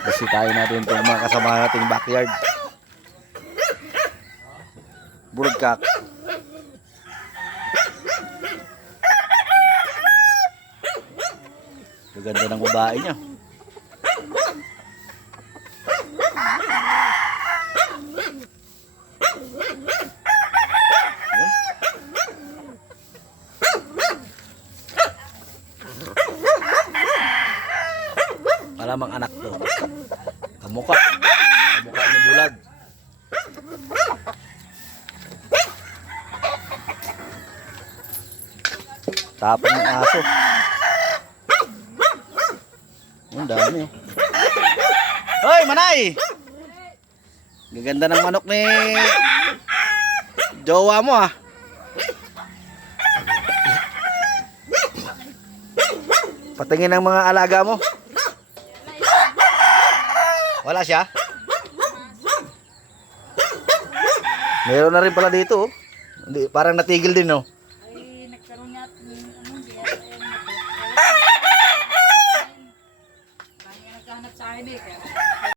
Bisitahin natin itong mga kasama nating backyard. Burgkak. Ganda ng babae niya. Malamang anak to. Kamukha ni bulag. Tapang ng aso. Ang dami. Hoy, Manay! Gaganda ng manok ni jowa mo ah. Patingin ng mga alaga mo. Wala siya? Meron na rin pala dito oh. Hindi, parang natigil din oh. Ay, nagkaroon nga hindi ay nagkahanap sa akin eh. Kaya